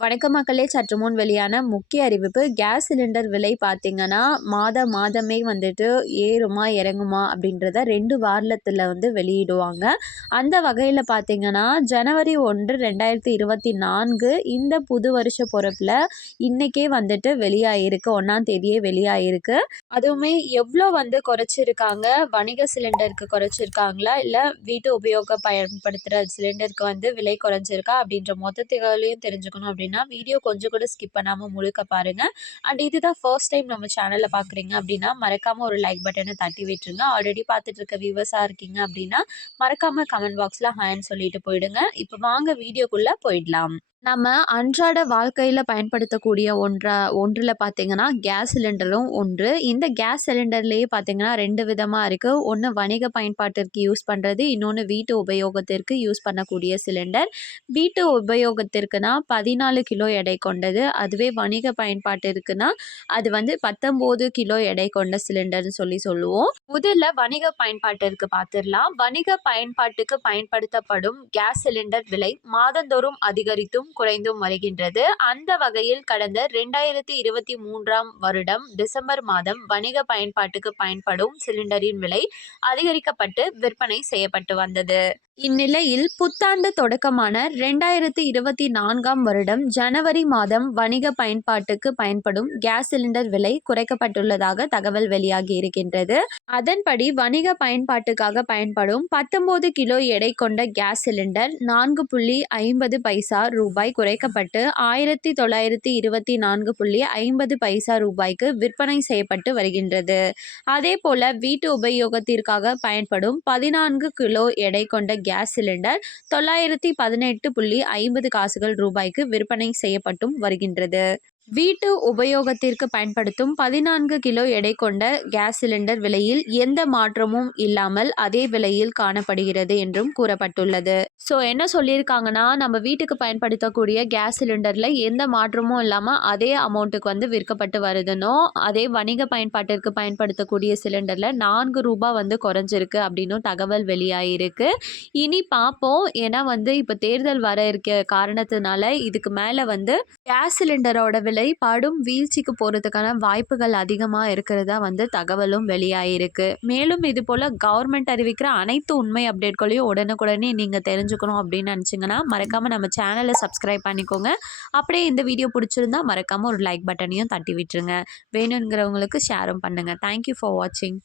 வணக்க மக்களே சற்று முன் வெளியான முக்கிய அறிவிப்பு. கேஸ் சிலிண்டர் விலை பார்த்திங்கன்னா மாத மாதமே வந்துட்டு ஏறுமா இறங்குமா அப்படின்றத ரெண்டு வாரத்தில் வந்து வெளியிடுவாங்க. அந்த வகையில் பார்த்திங்கன்னா ஜனவரி ஒன்று ரெண்டாயிரத்தி இருபத்தி நான்கு இந்த புது வருஷ பொறுப்பில் இன்றைக்கே வந்துட்டு வெளியாகிருக்கு ஒன்றாம் தேதியே வெளியாகிருக்கு அதுவுமே எவ்வளோ வந்து குறைச்சிருக்காங்க? வணிக சிலிண்டருக்கு குறைச்சிருக்காங்களா? இல்லை வீட்டு உபயோக பயன்படுத்துகிற சிலிண்டருக்கு வந்து விலை குறைஞ்சிருக்கா? அப்படின்ற மொத்தத்தையும் தெரிஞ்சுக்கணும் அப்படின்னு அப்படின்னா வீடியோ கொஞ்சம் கூட ஸ்கிப் பண்ணாமல் முழுக்க பாருங்கள் அண்ட் இதுதான் ஃபர்ஸ்ட் டைம் நம்ம சேனலில் பார்க்குறீங்க அப்படின்னா மறக்காமல் ஒரு லைக் பட்டனை தட்டி விட்டுருங்க. ஆல்ரெடி பார்த்துட்டு இருக்க வியூவர்ஸாக இருக்கீங்க அப்படின்னா மறக்காமல் கமெண்ட் பாக்ஸில் ஹேன்னு சொல்லிட்டு போயிடுங்க. இப்போ வாங்க வீடியோக்குள்ளே போயிடலாம். நம்ம அன்றாட வாழ்க்கையில் பயன்படுத்தக்கூடிய ஒன்றா ஒன்றில் பார்த்திங்கன்னா கேஸ் சிலிண்டரும் ஒன்று. இந்த கேஸ் சிலிண்டர்லேயே பார்த்திங்கன்னா ரெண்டு விதமாக இருக்குது ஒன்று வணிக பயன்பாட்டிற்கு யூஸ் பண்ணுறது இன்னொன்று வீட்டு உபயோகத்திற்கு யூஸ் பண்ணக்கூடிய சிலிண்டர். வீட்டு உபயோகத்திற்குனா பதினாலு கிலோ எடை கொண்டது. அதுவே வணிக பயன்பாட்டிற்குனா அது வந்து பத்தொம்போது கிலோ எடை கொண்ட சிலிண்டர்னு சொல்லி சொல்லுவோம். முதல்ல வணிக பயன்பாட்டிற்கு பார்த்துடலாம் வணிக பயன்பாட்டுக்கு பயன்படுத்தப்படும் கேஸ் சிலிண்டர் விலை மாதந்தோறும் அதிகரித்தும் குறைந்தும் வருகின்றது. அந்த வகையில் கடந்த ரெண்டாயிரத்தி இருபத்தி மூன்றாம் வருடம் டிசம்பர் மாதம் வணிக பயன்பாட்டுக்கு பயன்படும் சிலிண்டரின் விலை அதிகரிக்கப்பட்டு விற்பனை செய்யப்பட்டு வந்தது. இந்நிலையில் புத்தாண்டு தொடக்கமான ரெண்டாயிரத்தி இருபத்தி நான்காம் வருடம் ஜனவரி மாதம் வணிக பயன்பாட்டுக்கு பயன்படும் கேஸ் சிலிண்டர் விலை குறைக்கப்பட்டுள்ளதாக தகவல் வெளியாகி இருக்கின்றது. அதன்படி வணிக பயன்பாட்டுக்காக பயன்படும் பத்தொன்பது கிலோ எடை கொண்ட கேஸ் சிலிண்டர் நான்கு புள்ளி ஐம்பது பைசா ரூபாய் குறைக்கப்பட்டு ஆயிரத்தி தொள்ளாயிரத்தி இருபத்தி நான்கு புள்ளி ஐம்பது பைசா ரூபாய்க்கு விற்பனை செய்யப்பட்டு வருகின்றது. அதே போல வீட்டு உபயோகத்திற்காக பயன்படும் பதினான்கு கிலோ எடை கொண்ட கேஸ் சிலிண்டர் தொள்ளாயிரத்தி பதினெட்டு புள்ளி ஐம்பது காசுகள் ரூபாய்க்கு விற்பனை செய்யப்பட்டும் வருகின்றது. வீட்டு உபயோகத்திற்கு பயன்படுத்தும் பதினான்கு கிலோ எடை கொண்ட கேஸ் சிலிண்டர் விலையில் எந்த மாற்றமும் இல்லாமல் அதே விலையில் காணப்படுகிறது என்றும் கூறப்பட்டுள்ளது. ஸோ என்ன சொல்லியிருக்காங்கன்னா நம்ம வீட்டுக்கு பயன்படுத்தக்கூடிய கேஸ் சிலிண்டரில் எந்த மாற்றமும் இல்லாமல் அதே அமௌண்ட்டுக்கு வந்து விற்கப்பட்டு வருதுனோ அதே வணிக பயன்பாட்டிற்கு பயன்படுத்தக்கூடிய சிலிண்டரில் நான்கு ரூபாய் வந்து குறைஞ்சிருக்கு அப்படின்னு தகவல் வெளியாகிருக்கு இனி பார்ப்போம் ஏன்னா வந்து இப்போ தேர்தல் வர இருக்க காரணத்தினால இதுக்கு மேலே வந்து கேஸ் சிலிண்டரோட விலை படும் வீழ்ச்சிக்கு போகிறதுக்கான வாய்ப்புகள் அதிகமாக இருக்கிறதா வந்து தகவலும் வெளியாகிருக்கு மேலும் இது போல் கவர்மெண்ட் அறிவிக்கிற அனைத்து உண்மை அப்டேட்களையும் உடனுக்குடனே நீங்கள் தெரிஞ்சுக்கணும் அப்படின்னு நினச்சிங்கன்னா மறக்காமல் நம்ம சேனலை சப்ஸ்கிரைப் பண்ணிக்கோங்க. அப்படியே இந்த வீடியோ பிடிச்சிருந்தா மறக்காமல் ஒரு லைக் பட்டனையும் தட்டி விட்டுருங்க. வேணுங்கிறவங்களுக்கு ஷேரும் பண்ணுங்கள் தேங்க்யூ ஃபார் வாட்சிங்